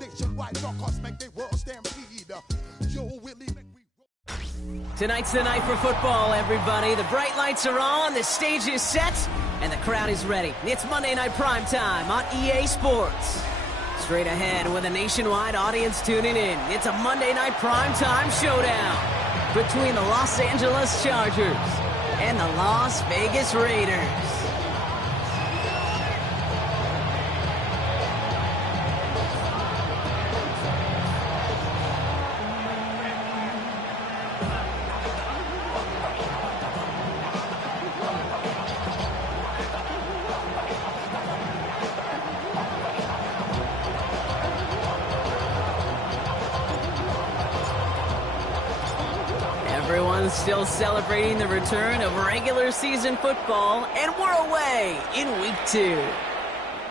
Nationwide knockouts make the world stampede. Yo, Willie, make we Tonight's the night for football, everybody. The bright lights are on, the stage is set, and the crowd is ready. It's Monday Night Primetime on EA Sports. Straight ahead with a nationwide audience tuning in, it's a Monday Night Primetime showdown between the Los Angeles Chargers and the Las Vegas Raiders. Everyone's still celebrating the return of regular season football, and we're away in week 2.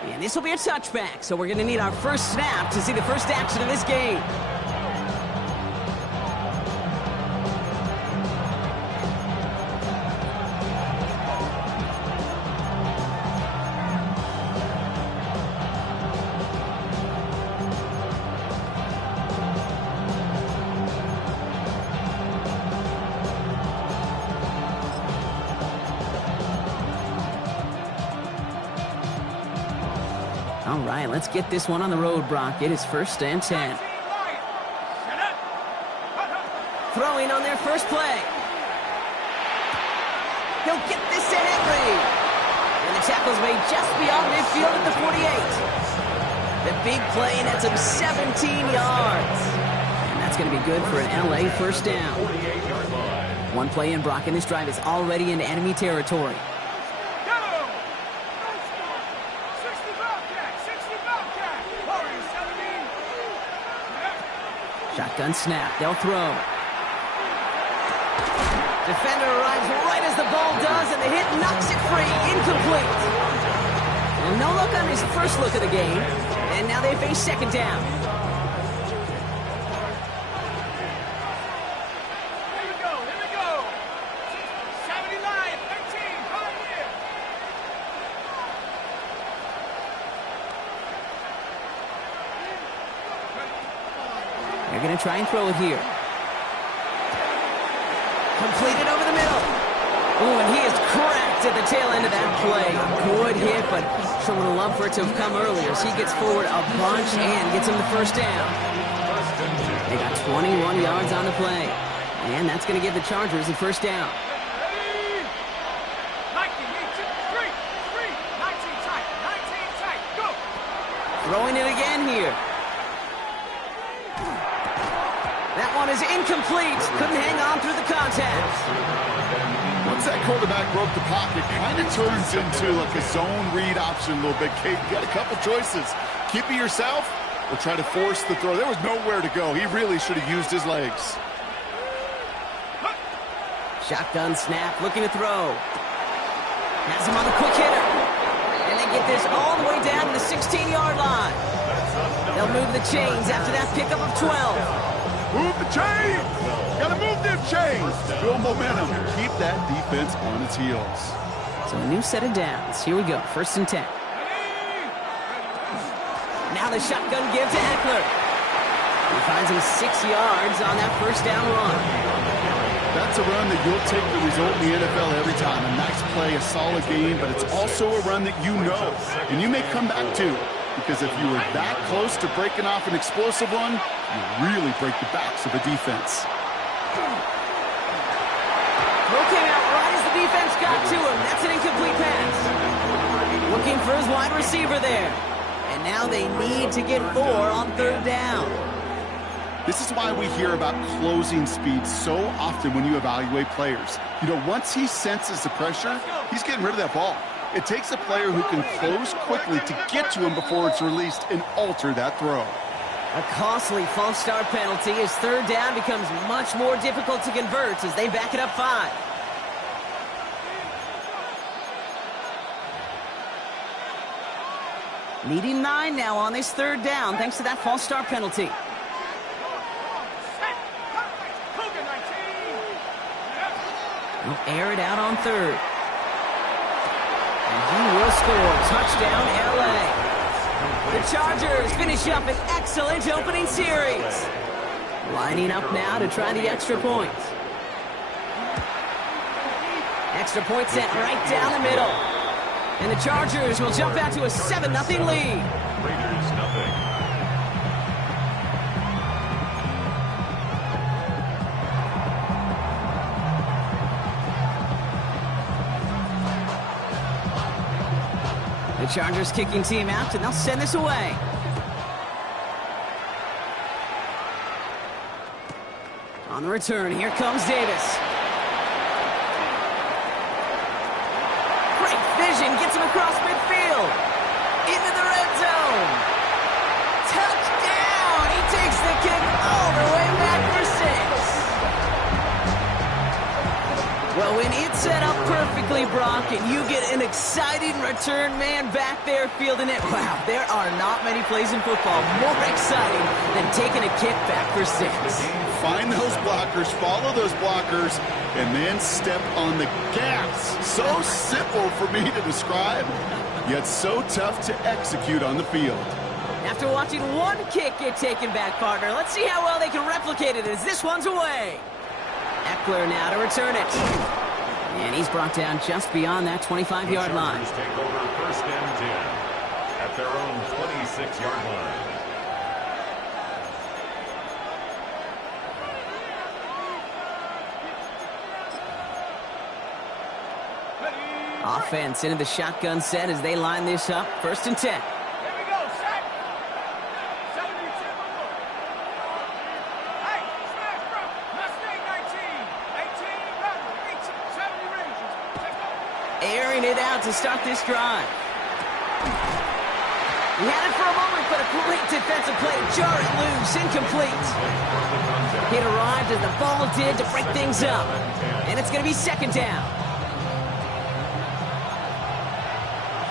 And this will be a touchback, so we're going to need our first snap to see the first action of this game. All right, let's get this one on the road, Brock. It is 1st and 10. Throwing on their first play. He'll get this to Henry. And the tackle's made just beyond midfield at the 48. The big play, and that's him 17 yards. And that's going to be good for an LA first down. One play in, Brock, and this drive is already into enemy territory. Shotgun snap. They'll throw. Defender arrives right as the ball does, and the hit knocks it free. Incomplete. Well, no look on his first look of the game, and now they face second down. Here we go. 79, 13, come here. They're going to try and throw it here. Completed over the middle. Ooh, and he is cracked at the tail end of that play. Good hit, but sure would have loved for it to have come earlier. So he gets forward a bunch and gets him the first down. They got 21 yards on the play. And that's going to give the Chargers the first down. 19 tight, go. Throwing it again here. That one is incomplete. Couldn't hang on through the contact. Once that quarterback broke the pocket, kind of turns into like a zone read option a little bit. Kate, you got a couple choices. Keep it yourself or try to force the throw. There was nowhere to go. He really should have used his legs. Shotgun snap, looking to throw. Has him on the quick hitter. And they get this all the way down to the 16-yard line. They'll move the chains after that pickup of 12. Move the chains! Gotta move them chains! Build momentum. Keep that defense on its heels. So a new set of downs. Here we go. 1st and 10. Now the shotgun give to Eckler. He finds him 6 yards on that first down run. That's a run that you'll take the result in the NFL every time. A nice play, a solid game, but it's also a run that you know and you may come back to. Because if you were that close to breaking off an explosive one, you really break the backs of a defense. Throw came out right as the defense got to him. That's an incomplete pass. Looking for his wide receiver there. And now they need to get 4 on 3rd down. This is why we hear about closing speed so often when you evaluate players. You know, once he senses the pressure, he's getting rid of that ball. It takes a player who can close quickly to get to him before it's released and alter that throw. A costly false start penalty as 3rd down becomes much more difficult to convert as they back it up 5. Needing 9 now on this 3rd down thanks to that false start penalty. They'll air it out on 3rd. And he will score. Touchdown, LA. The Chargers finish up an excellent opening series. Lining up now to try the extra point. Extra point set right down the middle. And the Chargers will jump out to a 7-0 lead. Raiders nothing. The Chargers kicking team out, and they'll send this away. On the return, here comes Davis. Great vision, gets him across midfield. Into the red zone. Touchdown! He takes the kick all the way back for 6. Well, when it's set up perfectly, Brock, and you get an exciting return man back there fielding it, wow, there are not many plays in football more exciting than taking a kick back for 6. Find those blockers, follow those blockers, and then step on the gas. So simple for me to describe, yet so tough to execute on the field. After watching one kick get taken back, partner, let's see how well they can replicate it as this one's away. Eckler now to return it. And he's brought down just beyond that 25-yard line. The Chargers take over 1st and 10 at their own 26-yard line. Offense into the shotgun set as they line this up. 1st and 10. Here we go, set. 72. Hey, smash, bro. Mustang 19. 18, Rebel. 70 Rangers. Let's go. Airing it out to start this drive. He had it for a moment, but a great defensive play to jar it loose. Incomplete. It arrived as the ball did to break things up. And it's going to be 2nd down.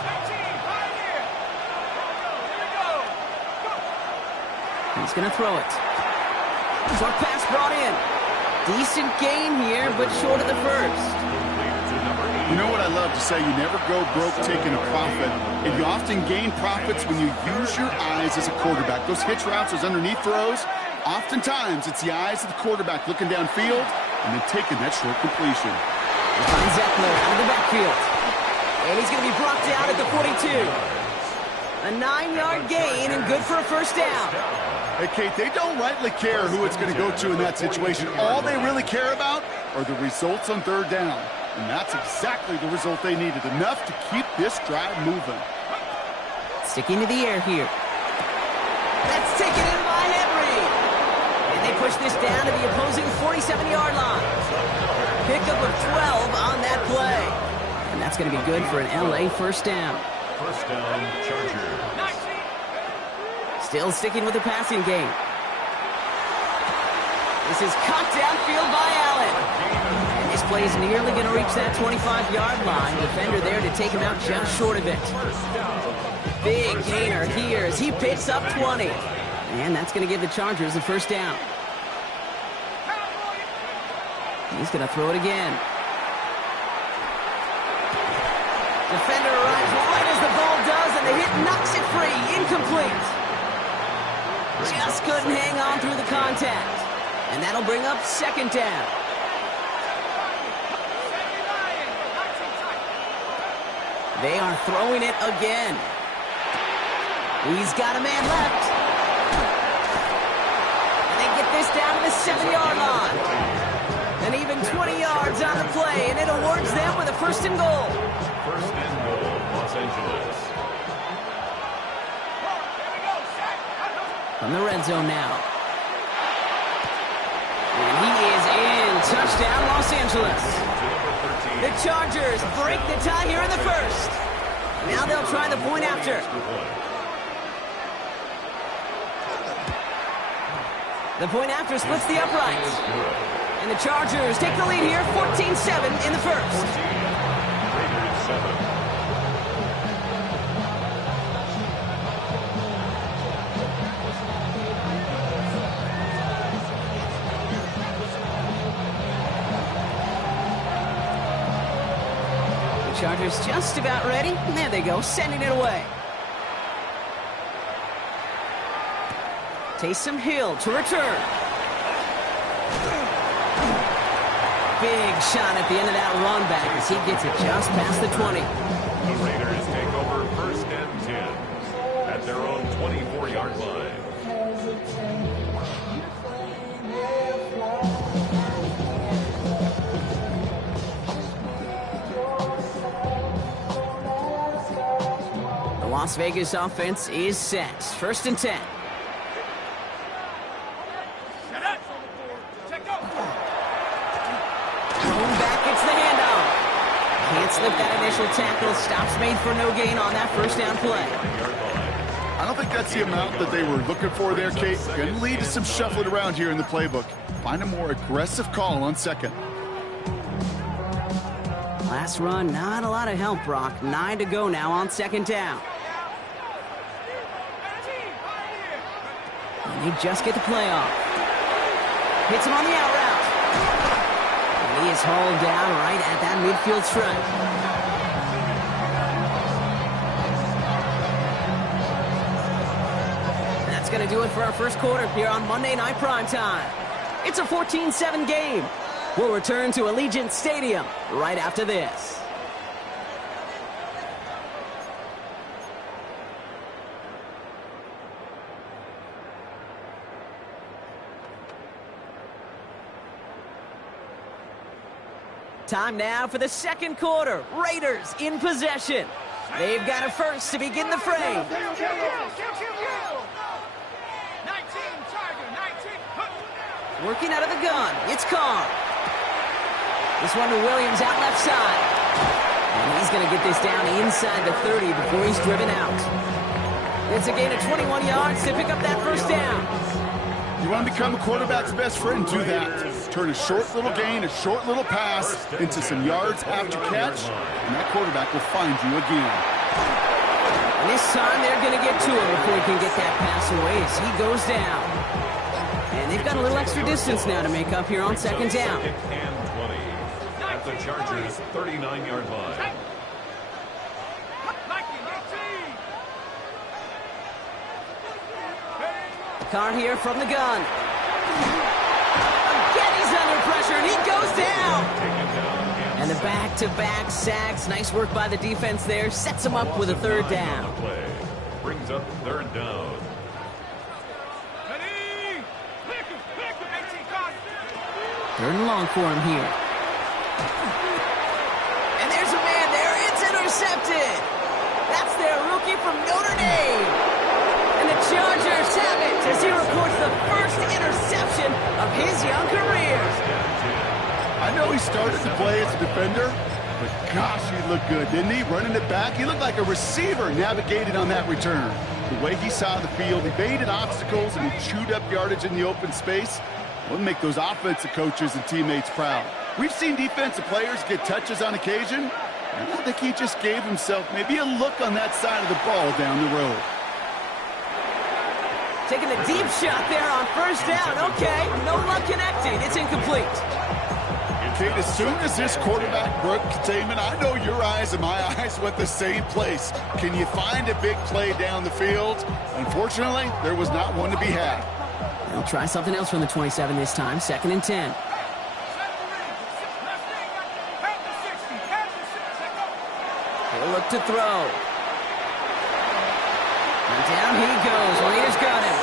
19, Pioneer. Here we go. Go. He's going to throw it. Short pass brought in. Decent gain here, but short of the 1st. You know what I love to say? You never go broke taking a profit, and you often gain profits when you use your eyes as a quarterback. Those hitch routes, those underneath throws, oftentimes it's the eyes of the quarterback looking downfield and then taking that short completion. He finds Eckler out of the backfield. And he's going to be brought down at the 42. A 9-yard gain and good for a 1st down. Hey, Kate, they don't rightly care who it's going to go to in that situation. All they really care about are the results on 3rd down. And that's exactly the result they needed, enough to keep this drive moving. Sticking to the air here. That's taken in by Henry. And they push this down to the opposing 47-yard line. Pickup of 12 on that play. And that's going to be good for an LA 1st down. 1st down, Chargers. 19. Still sticking with the passing game. This is caught downfield by Allen. And this play is nearly going to reach that 25-yard line. Defender there to take him out just short of it. Big gainer here as he picks up 20. And that's going to give the Chargers a 1st down. He's going to throw it again. Defender arrives right as the ball does, and the hit knocks it free. Incomplete. Just couldn't hang on through the contact. And that'll bring up 2nd down. They are throwing it again. He's got a man left. And they get this down to the 7-yard line. And even 20 yards on the play, and it awards them with a 1st and goal. 1st and goal, Los Angeles. From the red zone now. And he is in. Touchdown, Los Angeles. The Chargers break the tie here in the 1st. Now they'll try the point after. The point after splits the uprights. And the Chargers take the lead here, 14-7 in the 1st. Raiders 7. Chargers just about ready. And there they go, sending it away. Taysom Hill to return. Big shot at the end of that run back as he gets it just past the 20. The Raiders take over 1st and 10 at their own 24-yard line. The Las Vegas offense is set. 1st and 10. Thrown back, it's the handoff. Can't slip that initial tackle. Stops made for no gain on that 1st down play. I don't think that's the amount that they were looking for there, Kate. Going to lead to some shuffling around here in the playbook. Find a more aggressive call on 2nd. Last run, not a lot of help, Brock. 9 to go now on 2nd down. And they just get the play off. Hits him on the out route. And he is hauled down right at that midfield stripe. That's going to do it for our 1st quarter here on Monday Night Primetime. It's a 14-7 game. We'll return to Allegiant Stadium right after this. Time now for the 2nd quarter. Raiders in possession. They've got it first to begin the fray. Working out of the gun, it's Carr. This one to Williams out left side. And he's going to get this down inside the 30 before he's driven out. It's a gain of 21 yards to pick up that 1st down. You want to become a quarterback's best friend, do that. Turn a short little gain, a short little pass into some yards after catch, and that quarterback will find you again. And this time they're going to get to him before he can get that pass away as he goes down. And they've got a little extra distance now to make up here on 2nd down. And 20 at the Chargers' 39-yard line. Carr here from the gun. Again, he's under pressure, and he goes down. And the back-to-back sacks. Nice work by the defense there. Sets him up with a 3rd down. Brings up 3rd down. 3rd and long for him here. And there's a man there. It's intercepted. That's their rookie from Notre Dame. And the Chargers have it as he reports the 1st interception of his young career. I know he started to play as a defender, but gosh, he looked good, didn't he? Running it back, he looked like a receiver navigating on that return. The way he saw the field, he baited obstacles and he chewed up yardage in the open space. We'll make those offensive coaches and teammates proud. We've seen defensive players get touches on occasion. I think he just gave himself maybe a look on that side of the ball down the road. Taking a deep shot there on 1st down. Okay, no luck connecting. It's incomplete. Kate, as soon as this quarterback broke containment, I know your eyes and my eyes went the same place. Can you find a big play down the field? Unfortunately, there was not one to be had. They'll try something else from the 27 this time. 2nd and 10. He'll look to throw. And down he goes. Raiders got him.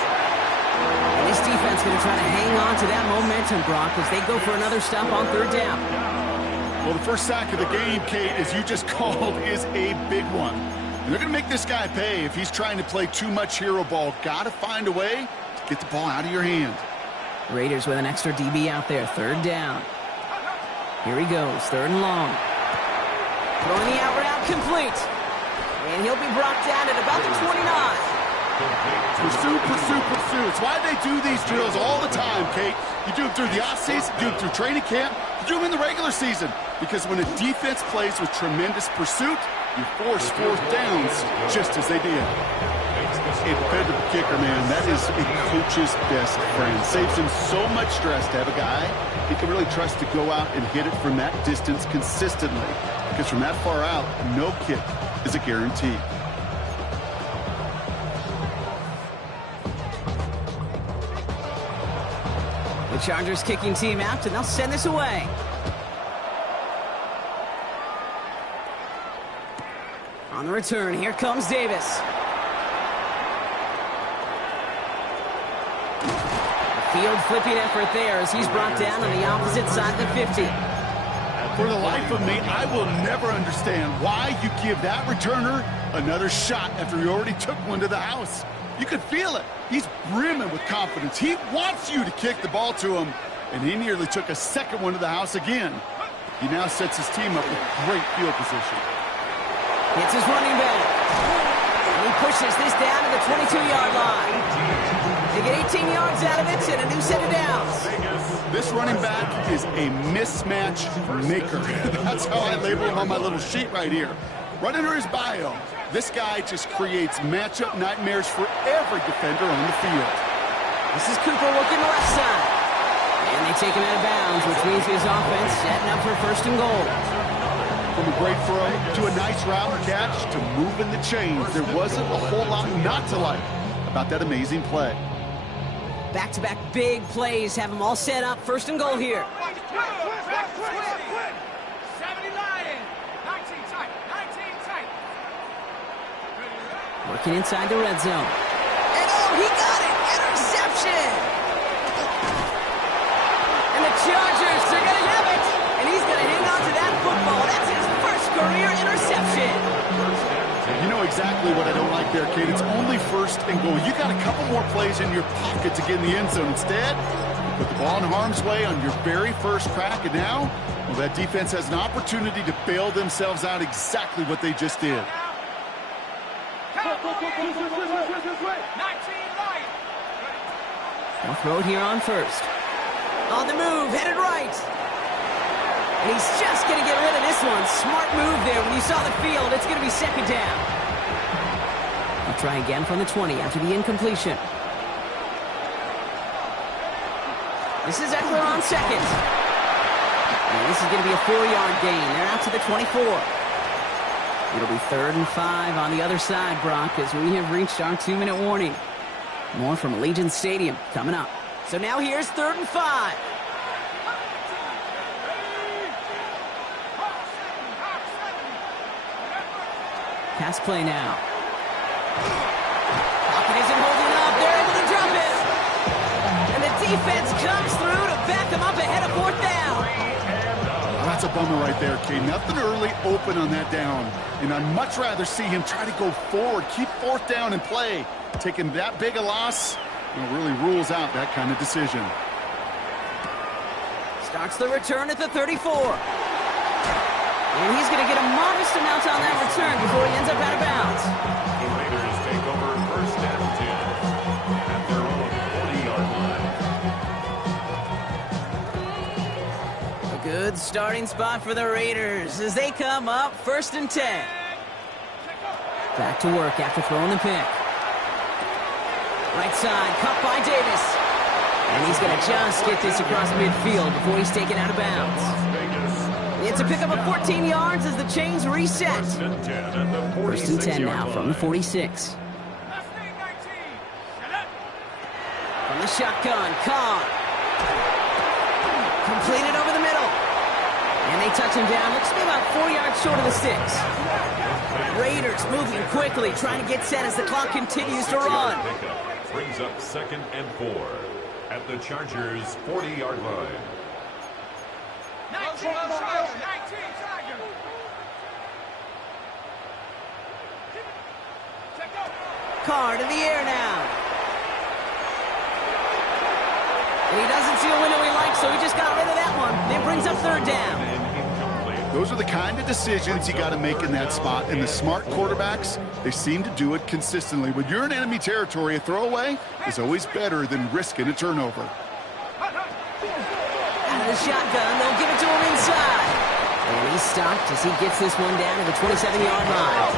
And this defense going to try to hang on to that momentum, Brock, as they go for another stop on 3rd down. Well, the first sack of the game, Kate, as you just called, is a big one. And they're going to make this guy pay if he's trying to play too much hero ball. Got to find a way to get the ball out of your hand. Raiders with an extra DB out there. 3rd down. Here he goes. 3rd and long. Throwing the out route complete. And he'll be brought down at about the 29. Pursue, pursue, pursue. It's why they do these drills all the time, Kate. You do them through the offseason, you do them through training camp, you do them in the regular season. Because when a defense plays with tremendous pursuit, you force 4th downs just as they did. A dependable kicker, man, that is a coach's best friend. Saves him so much stress to have a guy he can really trust to go out and hit it from that distance consistently. Because from that far out, no kick is a guarantee. The Chargers kicking team out, and they'll send this away. On the return, here comes Davis. A field flipping effort there as he's brought down on the opposite side of the 50. For the life of me, I will never understand why you give that returner another shot after he already took one to the house. You could feel it. He's brimming with confidence. He wants you to kick the ball to him, and he nearly took a second one to the house again. He now sets his team up with great field position. It's his running back. And he pushes this down to the 22-yard line. They get 18 yards out of it and a new set of downs. This running back is a mismatch maker. That's how I label him on my little sheet right here. Right under his bio, this guy just creates matchup nightmares for every defender on the field. This is Cooper working the left side. And they take him out of bounds, which means his offense setting up for first and goal. From a great throw to a nice route catch to moving the chains, there wasn't a whole lot not to like about that amazing play. Back-to-back big plays have them all set up. First and goal here. 70 Lions. 19 tight. 19 tight. Working inside the red zone. And oh, he got it! Interception! And the Chargers are going to have it! And he's going to hang on to that football. That's his first career interception. You know exactly what I don't like there, kid. It's only first and goal. You got a couple more plays in your pocket to get in the end zone. Instead, you put the ball in harm's way on your very first crack, and now, well, that defense has an opportunity to bail themselves out exactly what they just did. 19 Lions. They'll throw it here on first. On the move, headed right. And he's just going to get rid of this one. Smart move there. When you saw the field, it's going to be second down. They'll try again from the 20 after the incompletion. This is Eckler on second. And this is going to be a 4-yard gain. They're out to the 24. It'll be 3rd and 5 on the other side, Brock, as we have reached our 2-minute warning. More from Allegiant Stadium coming up. So now here's 3rd and 5. Pass play now. Pocket isn't holding up. They're able to drop it. And the defense comes through to back them up ahead of 4th down. Oh, that's a bummer right there, Kate. Nothing early open on that down. And I'd much rather see him try to go forward, keep 4th down and play. Taking that big a loss, really rules out that kind of decision. Starts the return at the 34. And he's going to get a modest amount on that return before he ends up out of bounds. The Raiders take over 1st and 10 at their own 40-yard line. A good starting spot for the Raiders as they come up 1st and 10. Back to work after throwing the pick. Right side, caught by Davis. And he's going to just get this across midfield before he's taken out of bounds. It's a pickup of 14 yards as the chains reset. 1st and 10 now from the 46. From the shotgun, Carr. Completed over the middle. And they touch him down. Looks to be about 4 yards short of the sticks. Raiders moving quickly, trying to get set as the clock continues to run. Brings up 2nd and 4 at the Chargers' 40-yard line. 19 Chargers. 19 Chargers. Carr to the air now. And he doesn't see a window he likes, so he just got rid of that one. It brings up 3rd down. Those are the kind of decisions you got to make in that spot. And the smart quarterbacks, they seem to do it consistently. When you're in enemy territory, a throwaway is always better than risking a turnover. Out of the shotgun, they'll give it to him inside. And he's stopped as he gets this one down to the 27-yard line.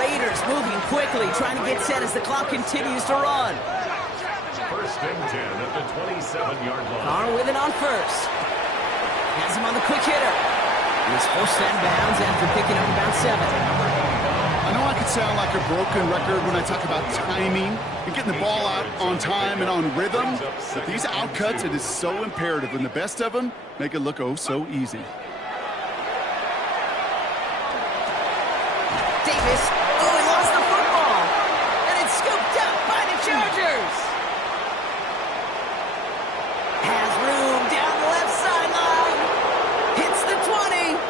Raiders moving quickly, trying to get set as the clock continues to run. 1st and 10 at the 27-yard line. Carr with it on first. Has him on the quick hitter. He's forced out of bounds after picking up about 7. I know know I could sound like a broken record when I talk about timing and getting the ball out on time and on rhythm, but these outcuts, it is so imperative, and the best of them make it look oh so easy. Davis, oh, he lost the football, and it's scooped up by the Chargers. Has room down the left sideline, hits the 20,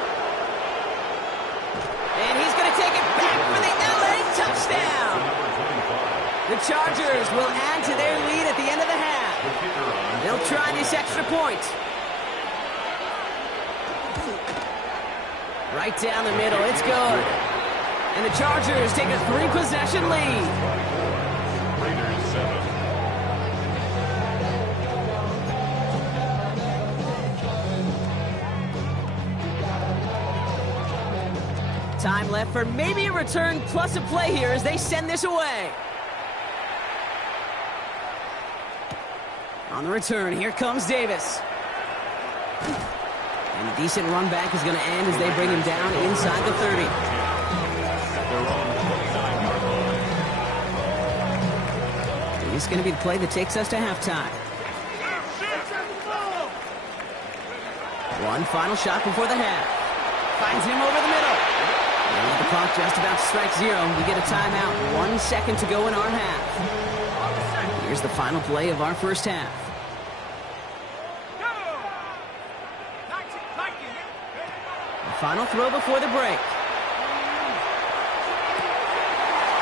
and he's going to take it back for the LA touchdown. The Chargers will add to their lead at the end of the half. They'll try this extra point. Right down the middle, it's good. And the Chargers take a 3-possession lead. Raiders 7. Time left for maybe a return plus a play here as they send this away. On the return, here comes Davis. And a decent run back is going to end as they bring him down inside the 30. This is going to be the play that takes us to halftime. One final shot before the half. Finds him over the middle. And with the clock just about to strike 0, we get a timeout. 1 second to go in our half. Here's the final play of our first half. The final throw before the break.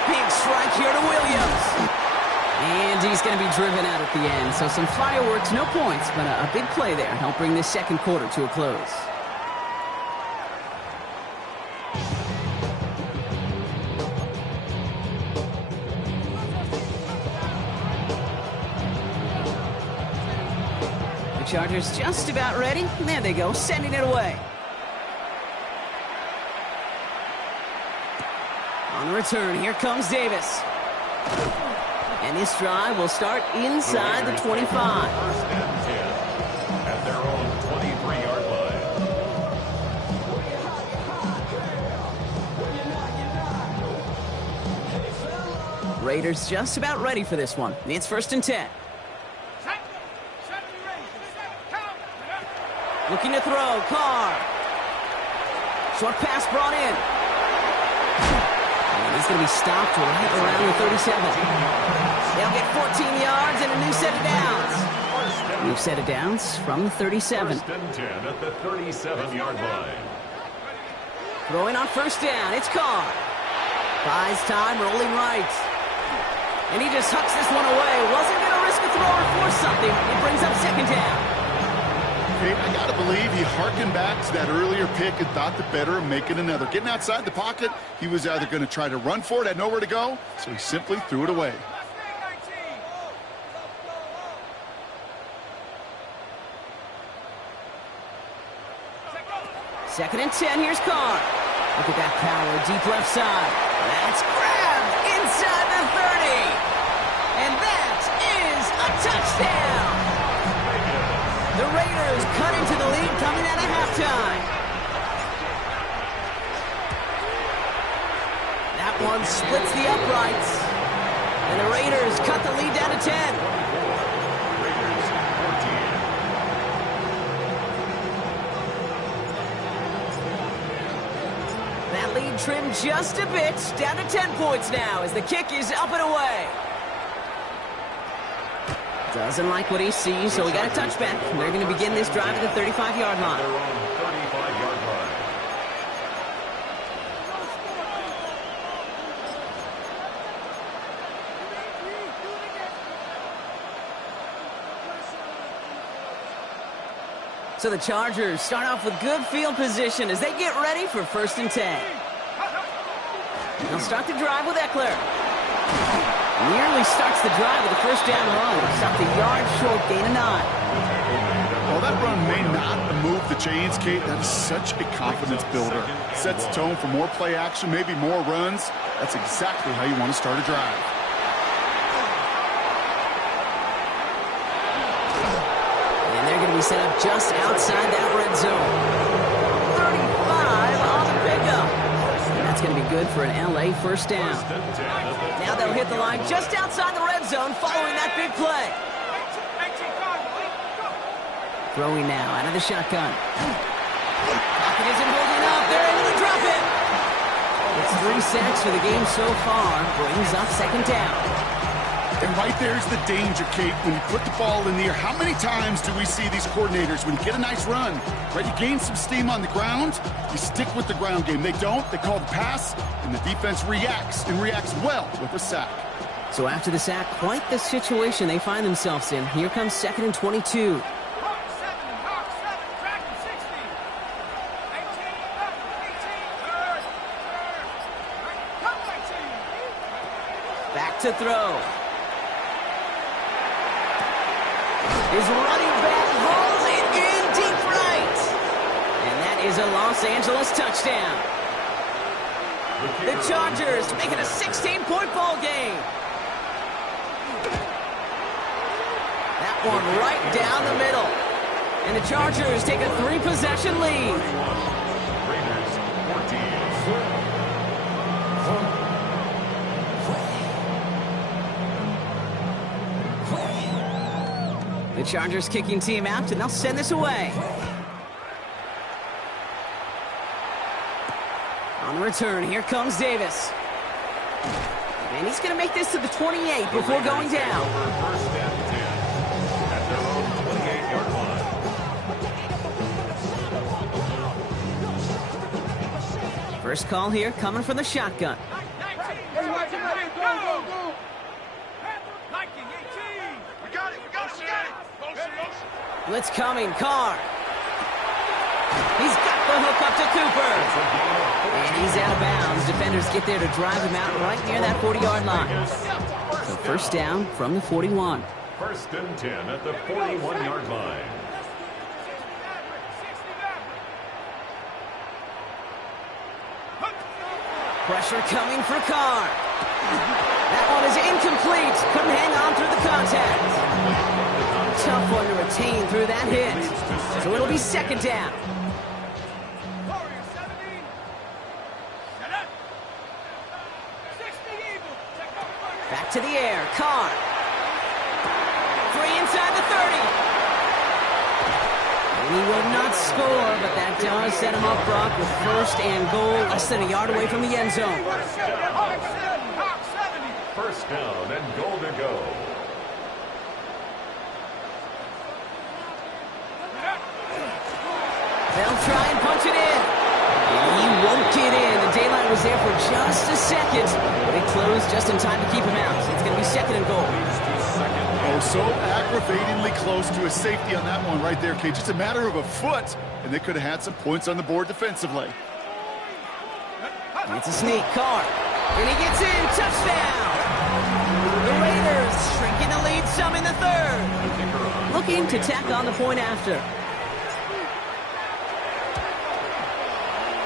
Big strike here to Williams. And he's going to be driven out at the end. So some fireworks, no points, but a big play there. Help bring this second quarter to a close. The Chargers just about ready. There they go, sending it away. On the return, here comes Davis. And this drive will start inside the 25. First and 10 at their own 23-yard line. Raiders just about ready for this one. It's first and 10. Looking to throw, Carr. Short pass brought in. And he's going to be stopped right around the 37. They'll get 14 yards and a new set of downs. New set of downs from the 37. First and 10 at the 37-yard line. Throwing on first down, it's Carr. Buys time, rolling right. And he just hucks this one away. Wasn't going to risk a throw or force something. It brings up second down. I got to believe he harkened back to that earlier pick and thought the better of making another. Getting outside the pocket, he was either going to try to run for it, had nowhere to go, so he simply threw it away. Second and 10, here's Carr. Look at that power, deep left side. That's grabbed inside the 30. And that is a touchdown. The Raiders cut into the lead coming out of halftime. That one splits the uprights. And the Raiders cut the lead down to 10. Raiders 14. That lead trimmed just a bit, down to 10 points now as the kick is up and away. Doesn't like what he sees, so we got a touchback. They're going to begin this drive at the 35-yard line. Their own 35-yard line. So the Chargers start off with good field position as they get ready for first and 10. They'll start the drive with Eckler. Nearly starts the drive with a first down run. Stopped a yard short, gain of 9. While that run may not move the chains, Kate, that is such a confidence builder. Sets the tone for more play action, maybe more runs. That's exactly how you want to start a drive. And they're going to be set up just outside that red zone. 35 on the pickup. And that's going to be good for an LA first down. Now they'll hit the line just outside the red zone following that big play. Throwing now out of the shotgun. Pocket isn't holding up. They're able to drop it. It's 3 sacks for the game so far. Brings up second down. And right there's the danger, Kate. When you put the ball in the air, how many times do we see these coordinators, when you get a nice run, right, you gain some steam on the ground, you stick with the ground game. They don't. They call the pass, and the defense reacts, and reacts well with a sack. So after the sack, quite the situation they find themselves in. Here comes 2nd and 22. Back to throw. His running back hauls it in deep right. And that is a Los Angeles touchdown. The Chargers make it a 16-point ball game. That one right down the middle. And the Chargers take a 3-possession lead. Raiders 14. The Chargers kicking team out, and they'll send this away. On the return, here comes Davis. And he's going to make this to the 28 before going down. First and 10 at their own 28-yard line. First call here coming from the shotgun. Blitz coming, Carr. He's got the hook up to Cooper. And he's out of bounds. Defenders get there to drive him out right near that 40-yard line. So first down from the 41. First and 10 at the 41-yard line. Pressure coming for Carr. That one is incomplete. Couldn't hang on through the contact. Tough one to retain through that hit. So it'll be second down. Back to the air. Carr. 3 inside the 30. And he will not score, but that does set him up, Brock, with first and goal, less than a yard away from the end zone. First down and goal to go. They'll try and punch it in. And he won't get in. The daylight was there for just a second, but it closed just in time to keep him out. So it's going to be second and goal. Oh, so aggravatingly close to a safety on that one right there, Kate. Just a matter of a foot, and they could have had some points on the board defensively. It's a sneak. Carr. And he gets in. Touchdown. The Raiders shrinking the lead some in the third. Looking to tack on the point after.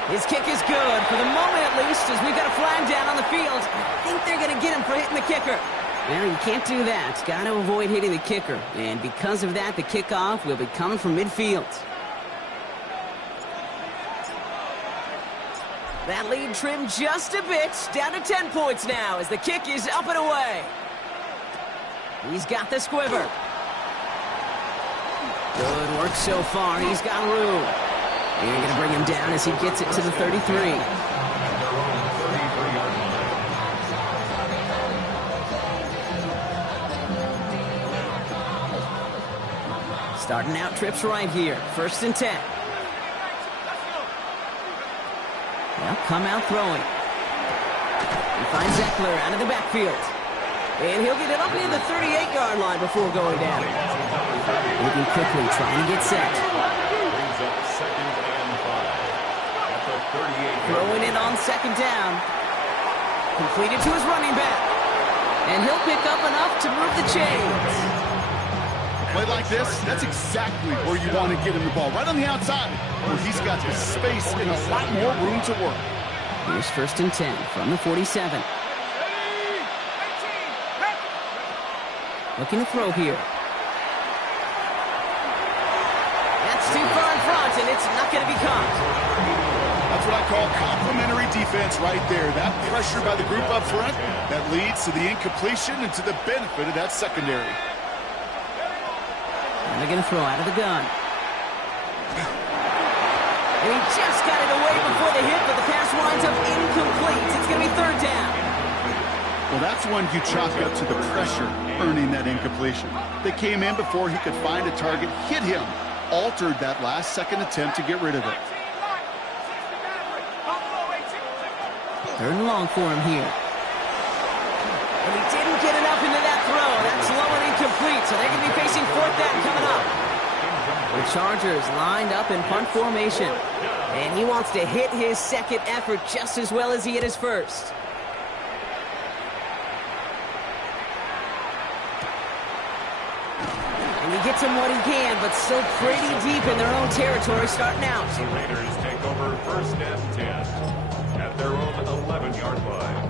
His kick is good, for the moment at least, as we've got a flag down on the field. I think they're going to get him for hitting the kicker. Well, you can't do that. Got to avoid hitting the kicker. And because of that, the kickoff will be coming from midfield. That lead trimmed just a bit, down to 10 points now as the kick is up and away. He's got the squiver. Good work so far. He's got room. And you're going to bring him down as he gets it to the 33. Starting out trips right here. First and 10. They'll come out throwing. He finds Eckler out of the backfield. And he'll get it up near the 38-yard line before going down. Moving quickly, trying to get set. Throwing it on second down. Completed to his running back. And he'll pick up enough to move the chains. A play like this, that's exactly where you want to get him the ball. Right on the outside, where he's got the space and a lot more room to work. Here's first and 10 from the 47. Looking to throw here. That's too far in front, and it's not going to be caught. That's what I call complementary defense right there. That pressure by the group up front, that leads to the incompletion and to the benefit of that secondary. And they're going to throw out of the gun. And he just got it away before the hit, but the pass winds up incomplete. It's going to be third down. Well, that's one you chalk up to the pressure earning that incompletion. They came in before he could find a target, hit him, altered that last-second attempt to get rid of it. Third and long for him here. And he didn't get enough into that throw. That's low and incomplete, so they're going to be facing fourth down coming up. The Chargers lined up in punt formation. And he wants to hit his second effort just as well as he hit his first. And he gets him what he can, but still pretty deep in their own territory starting out. The Raiders take over first and 10 at their own 11-yard line.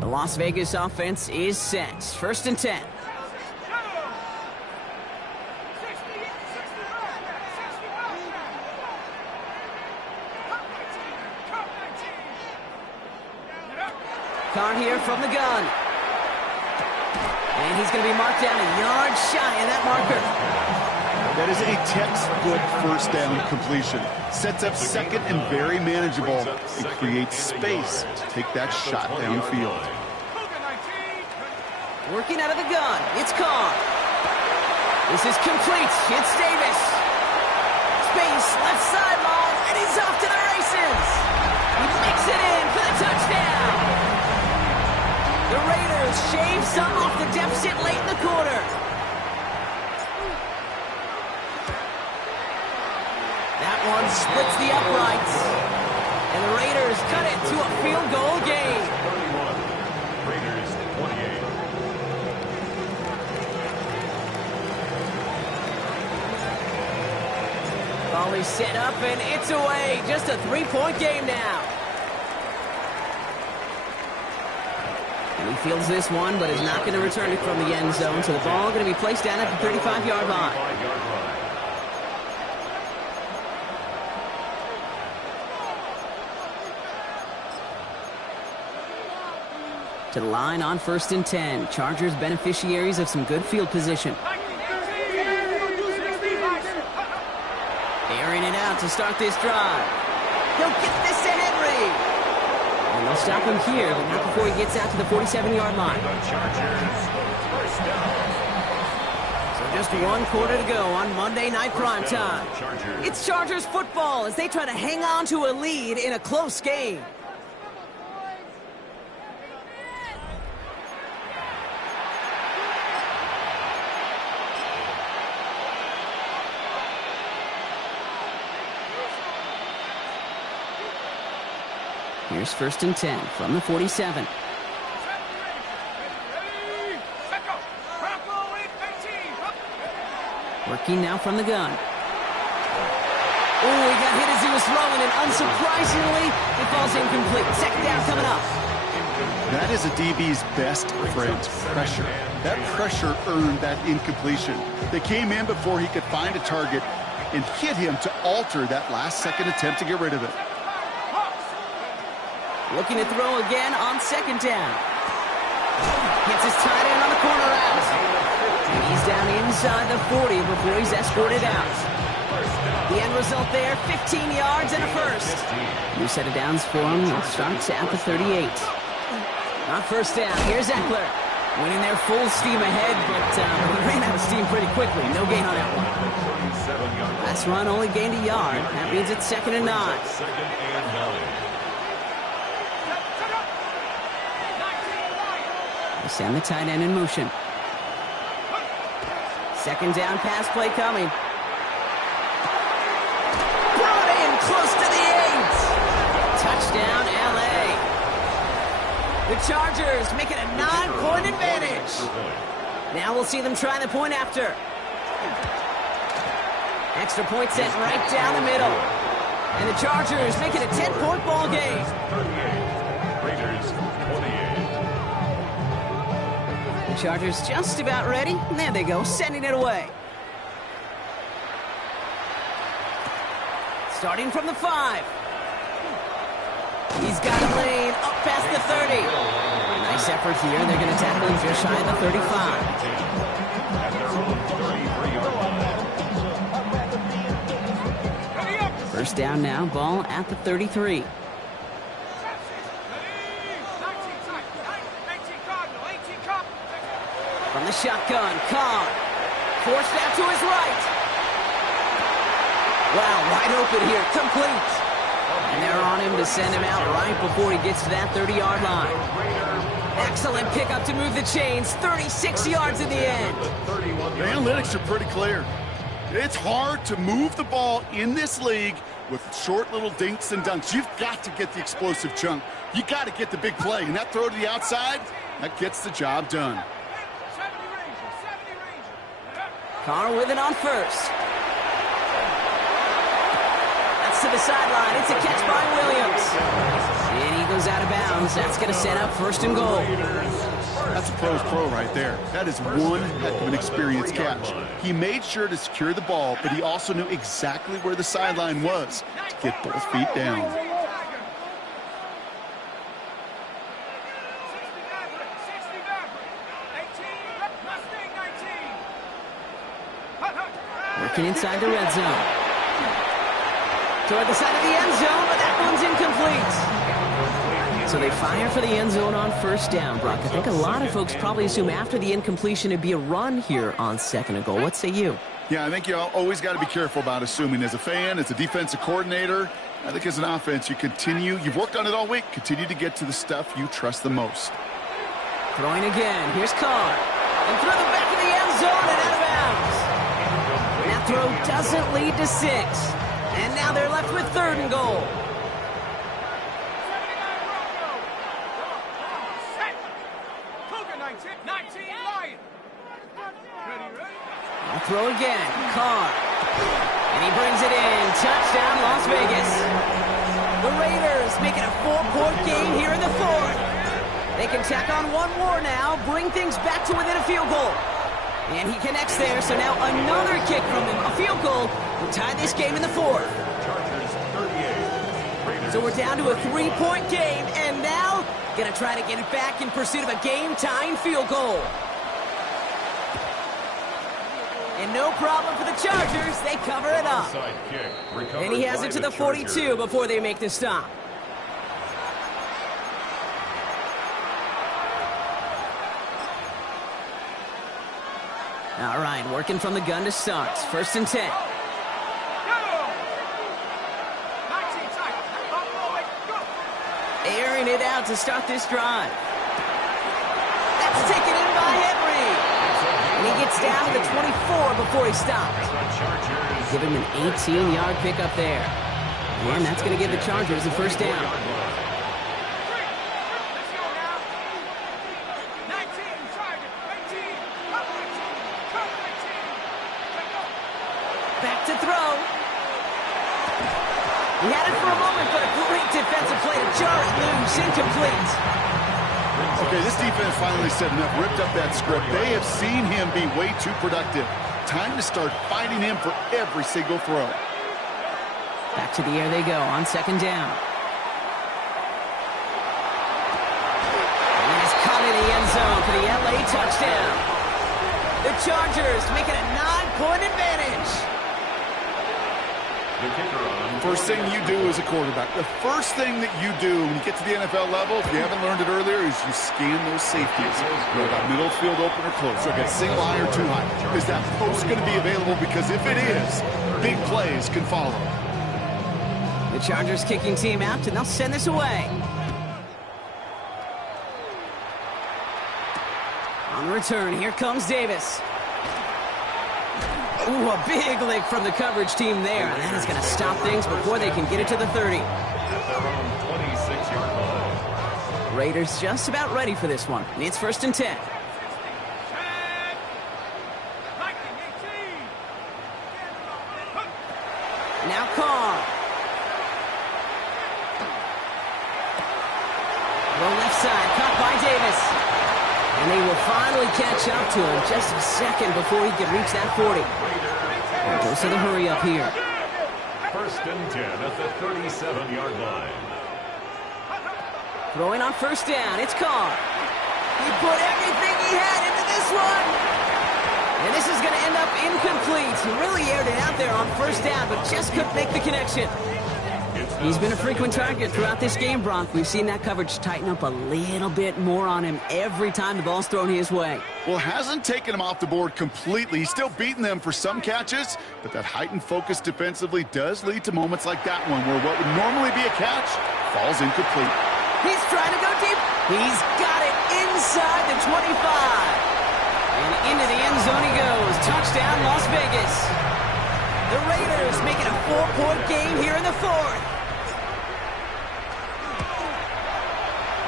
The Las Vegas offense is set. First and 10. Carr here from the gun. And he's going to be marked down a yard shy of that marker. That is a textbook first down completion. Sets up second and very manageable. It creates space to take that shot downfield. Working out of the gun. It's Carr. This is complete. It's Davis. Space, left sideline, and he's off to the races. He makes it in for the touchdown. The Raiders shave some off the deficit late in the quarter. That one splits the uprights. And the Raiders cut it to a field goal game. 31. Raiders 28. Volley set up and it's away. Just a 3-point game now. And he fields this one, but is not going to return it from the end zone. So the ball going to be placed down at the 35-yard line. To the line on first and 10. Chargers beneficiaries of some good field position. Airing it out to start this drive. He'll get this to Henry. And they'll stop him here, but not before he gets out to the 47-yard line. So just one quarter to go on Monday Night Primetime. It's Chargers football as they try to hang on to a lead in a close game. Here's first and 10 from the 47. Working now from the gun. Oh, he got hit as he was throwing, and unsurprisingly, it falls incomplete. Second down coming up. That is a DB's best friend, pressure. That pressure earned that incompletion. They came in before he could find a target and hit him to alter that last-second attempt to get rid of it. Looking to throw again on second down. Gets his tight end on the corner out. And he's down inside the 40 before he's escorted out. The end result there, 15 yards and a first. New set of downs for him. It starts at the 38. On first down, here's Eckler. Winning their full steam ahead, but he ran out of steam pretty quickly. No gain on that one. Last run only gained a yard. That means it's second and 9. Second and 9. They send the tight end in motion. Second down pass play coming. Brought in close to the 8. Touchdown, LA. The Chargers make it a 9-point advantage. Now we'll see them try the point after. Extra point set right down the middle. And the Chargers make it a 10-point ball game. 38. Raiders 28. The Chargers just about ready. And there they go, sending it away. Starting from the 5. He's got a lane up past the 30. Nice effort here. They're going to tackle him just shy of the 35. First down now, ball at the 33. From the shotgun, Carr. Forced out to his right. Wow, wide open here, complete. And they're on him to send him out right before he gets to that 30-yard line. Excellent pickup to move the chains, 36 yards in the end. The analytics are pretty clear. It's hard to move the ball in this league with short little dinks and dunks. You've got to get the explosive chunk. You got to get the big play. And that throw to the outside, that gets the job done. Carr with it on first. That's to the sideline. It's a catch by Williams. And he goes out of bounds. That's going to set up first and goal. That's a pro's pro right there. That is one heck of an experienced catch. He made sure to secure the ball, but he also knew exactly where the sideline was to get both feet down. Working inside the red zone. Toward the side of the end zone, but that one's incomplete. So they fire for the end zone on first down, Brock. I think a lot of folks probably assume after the incompletion it'd be a run here on second and goal. What say you? Yeah, I think you always got to be careful about assuming. As a fan, as a defensive coordinator, I think as an offense, you've worked on it all week, continue to get to the stuff you trust the most. Throwing again. Here's Carr. And through the back of the end zone and out of bounds. That throw doesn't lead to 6. And now they're left with third and goal. I'll throw again. Carr. And he brings it in. Touchdown, Las Vegas. The Raiders making a 4-point game here in the 4th. They can tack on one more now, bring things back to within a field goal. And he connects there, so now another kick from him. A field goal will tie this game in the 4th. So we're down to a 3-point game, and now going to try to get it back in pursuit of a game-tying field goal. And no problem for the Chargers. They cover it up. And he has it to the 42 before they make the stop. All right, working from the gun to start. First and 10. Airing it out to start this drive. That's taken in by Henry. And he gets down to the 24 before he stops. Give him an 18-yard pickup there. And that's going to give the Chargers a first down. Back to throw. He had it for a moment, but a great defensive play to jar it loose. Incomplete. Okay, this defense finally said enough, ripped up that script. They have seen him be way too productive. Time to start fighting him for every single throw. Back to the air they go on second down. And it's caught in the end zone for the LA touchdown. The Chargers making a 9-point advantage. First thing you do as a quarterback, the first thing that you do when you get to the NFL level, if you haven't learned it earlier, is you scan those safeties. Go about middle field open or close. So get single high or too high. Is that post going to be available? Because if it is, big plays can follow. The Chargers kicking team out, and they'll send this away. On the return, here comes Davis. Ooh, a big lick from the coverage team there. And that is going to stop things before they can get it to the 30. Raiders just about ready for this one. And it's first and 10. Now Carr. Well, left side, caught by Davis. And they will finally catch up to him just a second before he can reach that 40. Goes to the hurry up here. First and 10 at the 37-yard line. Throwing on first down, it's Carr. He put everything he had into this one. And this is going to end up incomplete. He really aired it out there on first down, but just couldn't make the connection. He's been a frequent target throughout this game, Bronk. We've seen that coverage tighten up a little bit more on him every time the ball's thrown his way. Well, hasn't taken him off the board completely. He's still beating them for some catches, but that heightened focus defensively does lead to moments like that one where what would normally be a catch falls incomplete. He's trying to go deep. He's got it inside the 25. And into the end zone he goes. Touchdown, Las Vegas. The Raiders make it a 4-point game here in the fourth.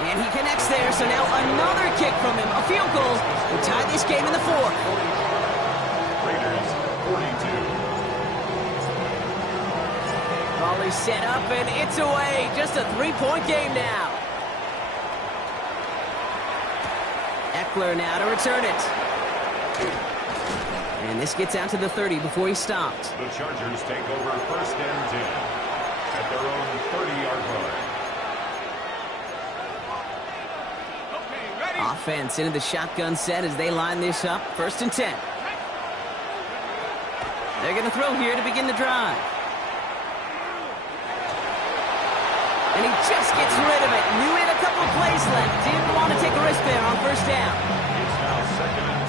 And he connects there, so now another kick from him. A field goal will tie this game in the fourth. Raiders 42. Ball is set up, and it's away. Just a 3-point game now. Eckler now to return it. And this gets out to the 30 before he stopped. The Chargers take over first and 10 at their own 30-yard line. Offense into the shotgun set as they line this up. First and 10. They're going to throw here to begin the drive. And he just gets rid of it. Knew he had a couple of plays left. Didn't want to take a risk there on first down. It's now second and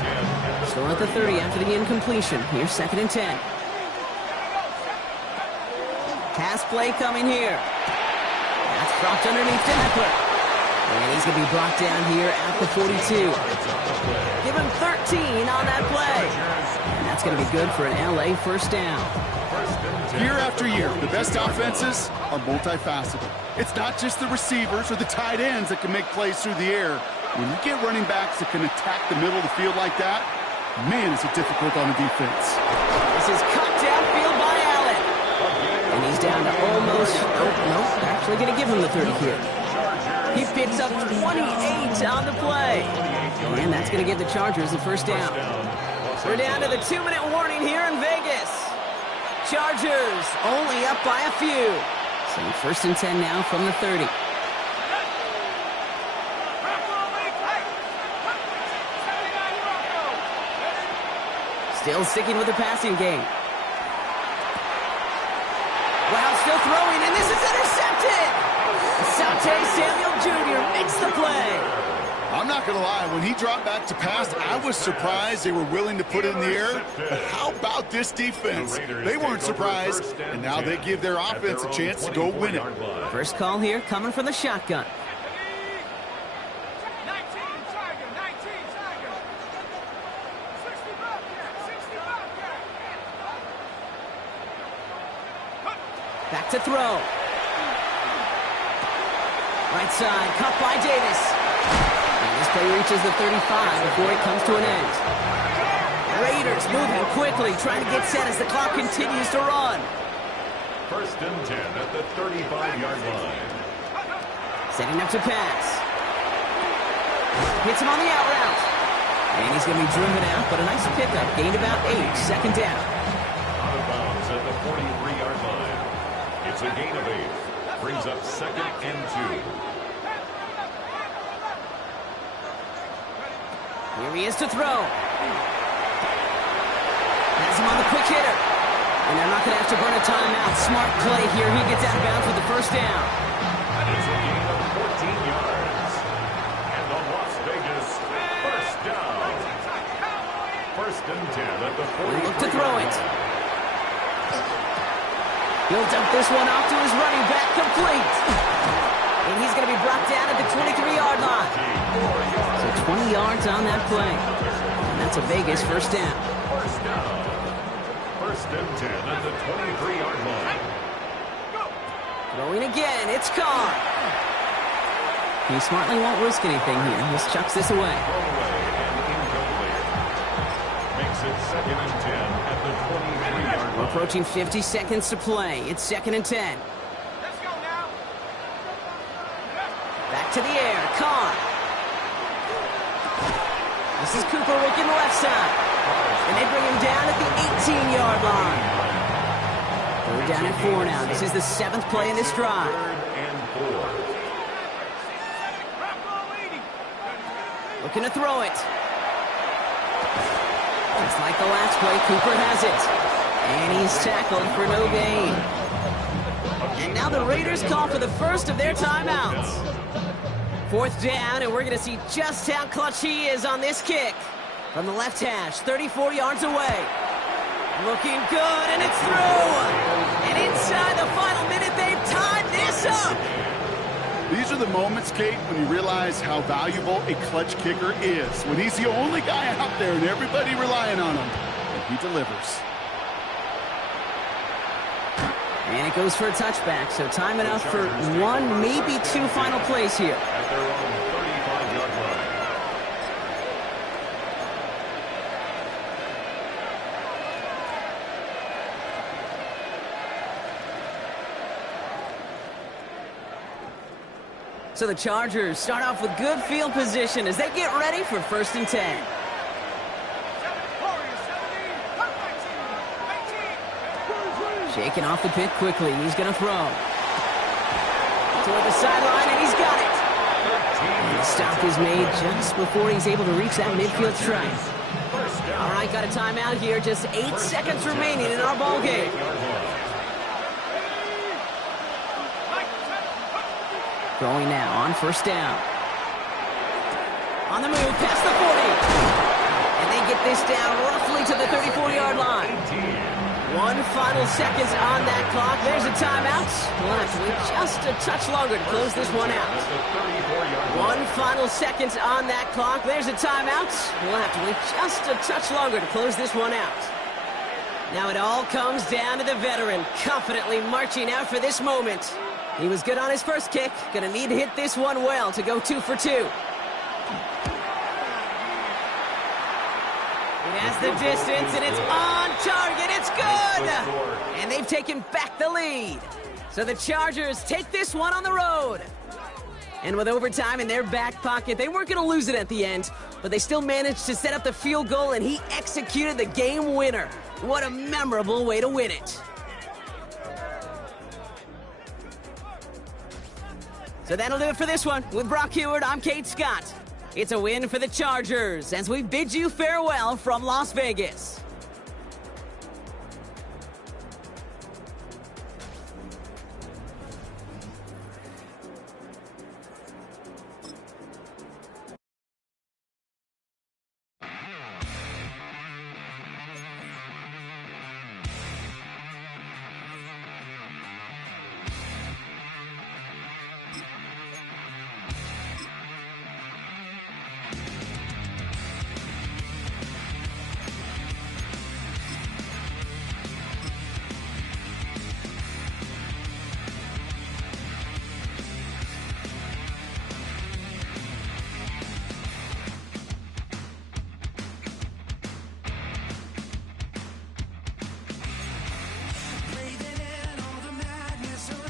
10. Still at the 30 after the incompletion. Here's second and 10. Pass play coming here. That's dropped underneath to Eckler. And he's going to be brought down here at the 42. Give him 13 on that play. And that's going to be good for an LA first down. Year after year, the best offenses are multifaceted. It's not just the receivers or the tight ends that can make plays through the air. When you get running backs that can attack the middle of the field like that, man, is it difficult on the defense. This is cut downfield by Allen. And he's down to almost, they're actually going to give him the 30 here. He picks up 28 on the play. And that's going to give the Chargers the first down. We're down to the 2-minute warning here in Vegas. Chargers only up by a few. So first and 10 now from the 30. Still sticking with the passing game. Wow, still throwing, and this is intercepted! Sante Samuel Jr. makes the play. I'm not going to lie, when he dropped back to pass, I was surprised they were willing to put it in the air. But how about this defense? They weren't surprised, and now they give their offense a chance to go win it. First call here coming from the shotgun. 19 Tiger, 19 Tiger. 60 Bobcat, 60 Bobcat. Back to throw. Right side, cut by Davis. And this play reaches the 35 before it comes to an end. Raiders moving quickly, trying to get set as the clock continues to run. First and 10 at the 35-yard line. Setting up to pass. Hits him on the out route. And he's going to be driven out, but a nice pickup. Gained about 8, second down. Out of bounds at the 43-yard line. It's a gain of 8. Brings up second and 2. Here he is to throw. Has him on the quick hitter. And they're not going to have to burn a timeout. Smart play here. He gets out of bounds with the first down. It's a gain of 14 yards. And the Las Vegas first down. First and 10 at the 43. Look to throw it. He'll dump this one off to his running back, complete. And he's going to be brought down at the 23-yard line. So 20 yards on that play. And that's a Vegas first down. First down. First and 10 at the 23-yard line. Throwing again, it's Carr. He smartly won't risk anything here. Just chucks this away. Throw away and incomplete. Makes it second and 10 at the 23-yard line. We're approaching 50 seconds to play. It's second and 10. Let's go now. Back to the air, Carr. This is Cooper working left side. And they bring him down at the 18-yard line. We're down at 4 now. This is the 7th play in this drive. 3rd and 4. Looking to throw it. Just like the last play, Cooper has it. And he's tackled for no gain. And now the Raiders call for the first of their timeouts. 4th down, and we're going to see just how clutch he is on this kick. From the left hash, 34 yards away. Looking good, and it's through. And inside the final minute, they've tied this up. These are the moments, Kate, when you realize how valuable a clutch kicker is. When he's the only guy out there and everybody relying on him, and he delivers. And it goes for a touchback, so time enough for 1, maybe 2 final plays here. At their own 35-yard line. So the Chargers start off with good field position as they get ready for 1st and 10. Shaking off the pit quickly. He's going to throw. Toward the sideline, and he's got it. And the stop is made just before he's able to reach that midfield strike. All right, got a timeout here. Just 8 seconds remaining in our ball game. Throwing now on 1st down. On the move, past the 40. And they get this down roughly to the 34-yard line. 1 final seconds on that clock. There's a timeout. We'll have to wait just a touch longer to close this one out. 1 final seconds on that clock. There's a timeout. We'll have to wait just a touch longer to close this one out. Now it all comes down to the veteran, confidently marching out for this moment. He was good on his first kick. Gonna need to hit this one well to go 2 for 2. It has the distance, and it's on target. It's good! And they've taken back the lead. So the Chargers take this one on the road. And with overtime in their back pocket, they weren't going to lose it at the end, but they still managed to set up the field goal, and he executed the game winner. What a memorable way to win it. So that'll do it for this one. With Brock Heward, I'm Kate Scott. It's a win for the Chargers as we bid you farewell from Las Vegas.